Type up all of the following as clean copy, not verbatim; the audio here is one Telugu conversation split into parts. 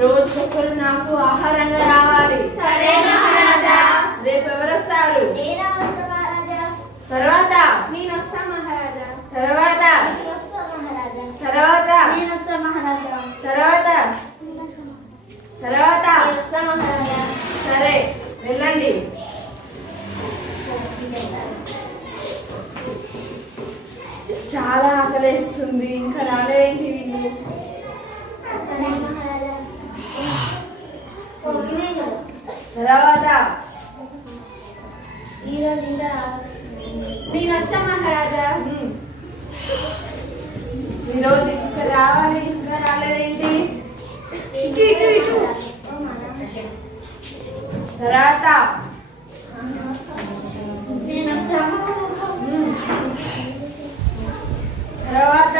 రోజుకొకరు నాకు ఆహారంగా రావాలి. సరే మహారాజా. రేపు ఎవరు వస్తారు? నేనే వస్తా మహారాజా. తర్వాత నేను వస్తా మహారాజా. తర్వాత నేను వస్తా మహారాజా. తర్వాత నేను వస్తా మహారాజా. తర్వాత తర్వాత నేను వస్తా మహారాజా. సరే వెళ్ళండి. చాలా ఆకలేస్తుంది, ఇంకా రాలేంటి వీళ్ళు? సరే మహారాజా. తర్వాత ఈరోజు ఇంకా నేను వచ్చా మహారాజా. ఈరోజు ఇంకా రావాలి, ఇంకా రాలేదేంటి? ఇటు ఇటు ఇటు. తర్వాత నేను వచ్చా. తర్వాత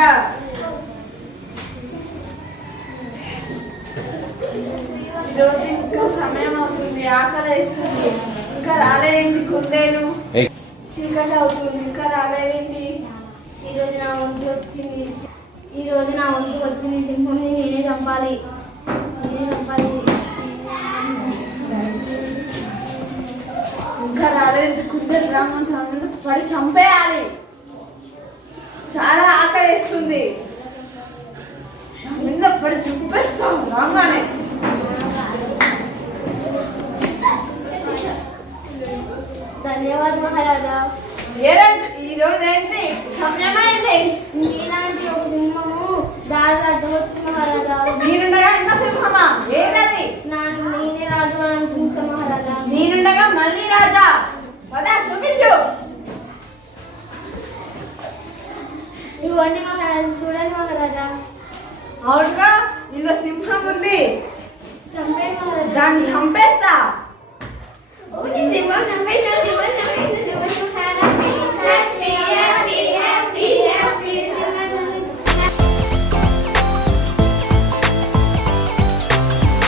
ఈరోజు ఇంకా సమయం అవుతుంది, ఆకలి వేస్తుంది, ఇంకా రాలేదేంటి? కుందేలు చీకటి అవుతుంది, ఇంకా రాలేదేంటి? ఈరోజు నా వంతు వచ్చింది. ఈరోజు నా వంతు వచ్చింది. సింహంని నేనే చంపాలి. నేనే చంపాలి. ఇంకా రాలేదేంటి? కుందేలు రామని పడి చంపేయాలి. చాలా ఆకలి వేస్తుంది, మీద పడి చంపేస్తాం రాగానే. ధన్యవాదాలు మహారాజా. ఈరోజు ఏంటి సమయమైంది? మీలాంటి ఒక సింహము దారి అడ్డు వచ్చింది మహారాజా. నేనుండగా ఇంకా సింహమా? ఏదది? నేనే రాజు అని అనుకుంటా మహారాజా. నేనుండగా మళ్ళీ రాజా? పదా చూపించు. ఇవ్వండి మహారాజా, చూడండి మహారాజా. అవునుగా, ఇందులో సింహం ఉంది, చంపేయండి మహారాజా. దాన్ని చంపేస్తా. సింహం చంపేయండి.